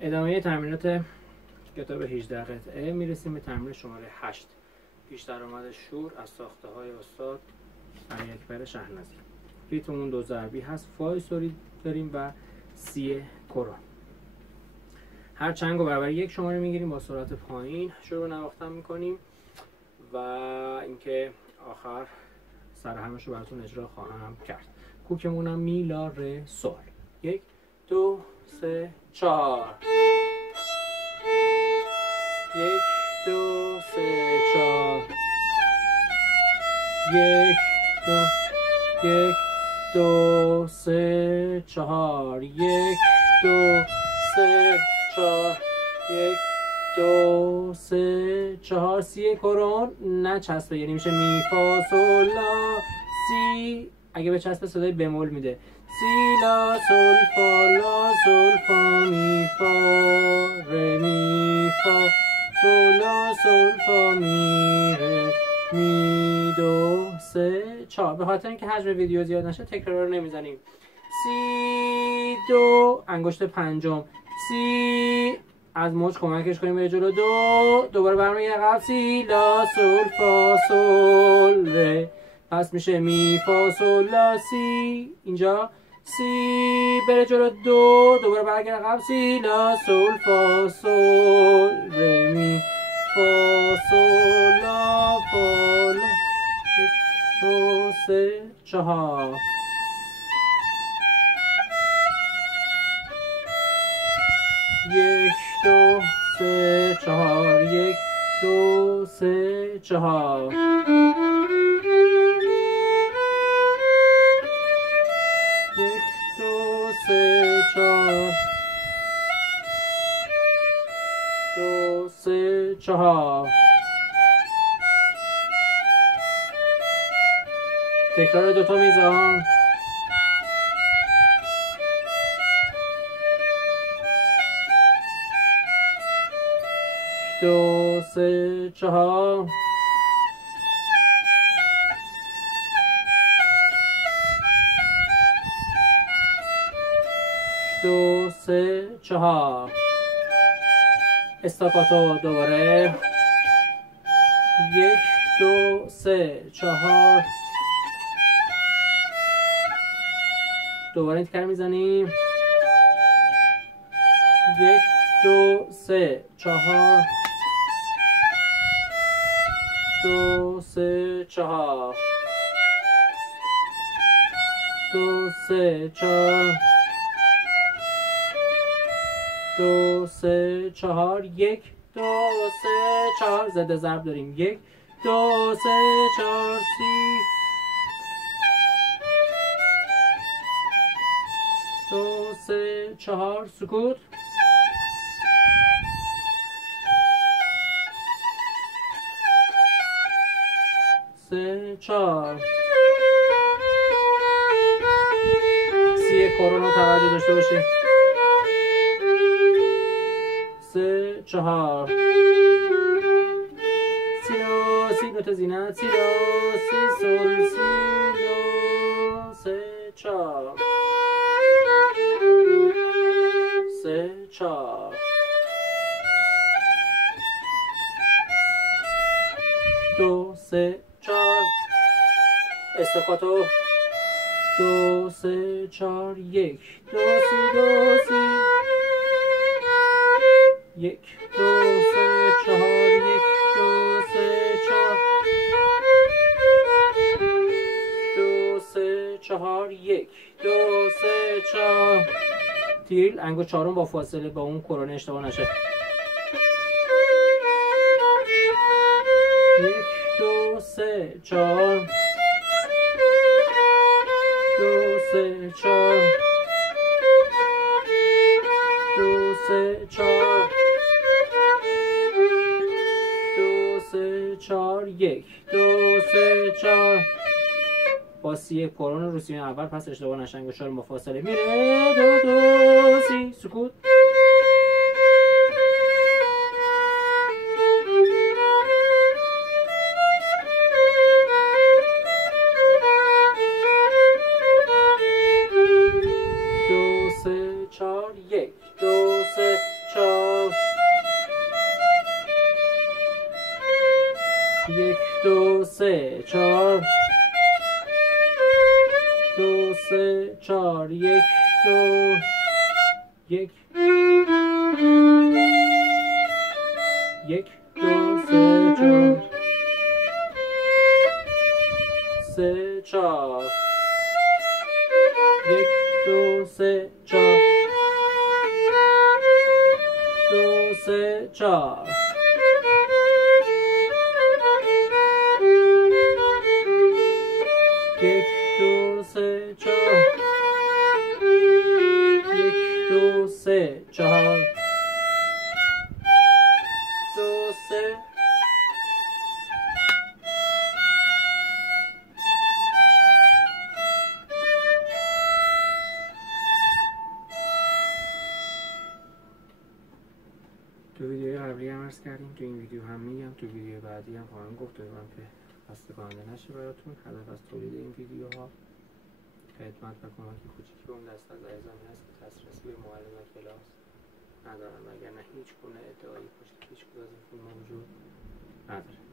ادامه تمرینات کتاب 18 قطعه میرسیم به تمرین شماره 8. پیش درآمد شور از ساخته های استاد امیرکبر شهنازی. ریتممون 2 ضربی هست، فای سوری داریم و سی کرون. هر چنگ و برابر یک شماره میگیریم، با سرعت پایین شروع به نواختن میکنیم و اینکه آخر سر همش رو براتون اجرا خواهم کرد. کوکمون هم می لا ره سول. 1 2 3 4. 1 2 3 4. 1 2 3 4. 1 2 3 4. 1 2 3 4. سی کرون نچسبه، یعنی میشه می فا سول لا سی. اگه به چسب صدای بمول میده سی لا سول فا لا سول فا می فا ره می فا سول لا سول فا می ره می 2 3 4. به خاطر اینکه حجم ویدیو زیاد نشه تکرار رو نمیزنیم. سی دو انگشت پنجم سی، از موج کمکش کنیم به جلو، دو، دوباره برمیگرده عقب، سی لا سول فا سول ره، پس میشه می فا سول لا سی. اینجا سی بره جلو، دو، دوباره برگرد عقب، سی لا سول فا سول ره می فا سول لا فا لا. 1 2 3 4. 1 2 3 4. 1 2 3 4. 1 2 3 4. 2 3 4. تکرار دوتا میزان. 2 3 4. 2 3 4. استاکاتو دوباره. 1 2 3 4. دوباره این تکرار میزنیم. 1 2 3 4. 2 3 4. 2 3 4. 2 3 4. 1 2 3 4. ضد ضرب داریم. 1 2 3 4 سی. 2 3 4 سکوت. 3 4. سی کرون رو توجه داشته باشید. 3 4. سی لا سی نوت زینت، سی لا سی سول سی لا. 3 4. 3 4. 2 3 4. استاکاتو. 2 3 4. 1 2 سی 2 سی. 1 2 3 4. 1 2 3 4. 2 3 4. 1 2 3 4. تیل انگشت چهارم با فاصله با اون کرون اشتباه نشه. 1 2 3 4. 2 3 4. 2 3 4. 2 3 4. 1 2 3 4. با سی کرون رو سی اول، پس اشتباه نشه، انگشت چهارم با فاصله میره. 2 2 سی سکوت. 2 3 4. 1 2 3 سه چهار، 2 3 4 1 2 1 1 2 3 4 3 4 1 2 3 4 2 3 4 1 2 3 4 1 2 3 4 2 3 تو ویدیوی قبلی هم عرض کردیم، تو این ویدیو هم میگم، تو ویدیو بعدی هم خواهم گفت، امیدوارم که خسته کننده نشه براتون. هدف از تولید این ویدیوها خدمت و کمک کوچیکی به اون دست از عزیزانی هست که دسترسی به معلم کلاس ندارن، وگرنه هیچ گونه ادعایی پشت هیچ کدوم از این فیلم‌ها وجود نداره.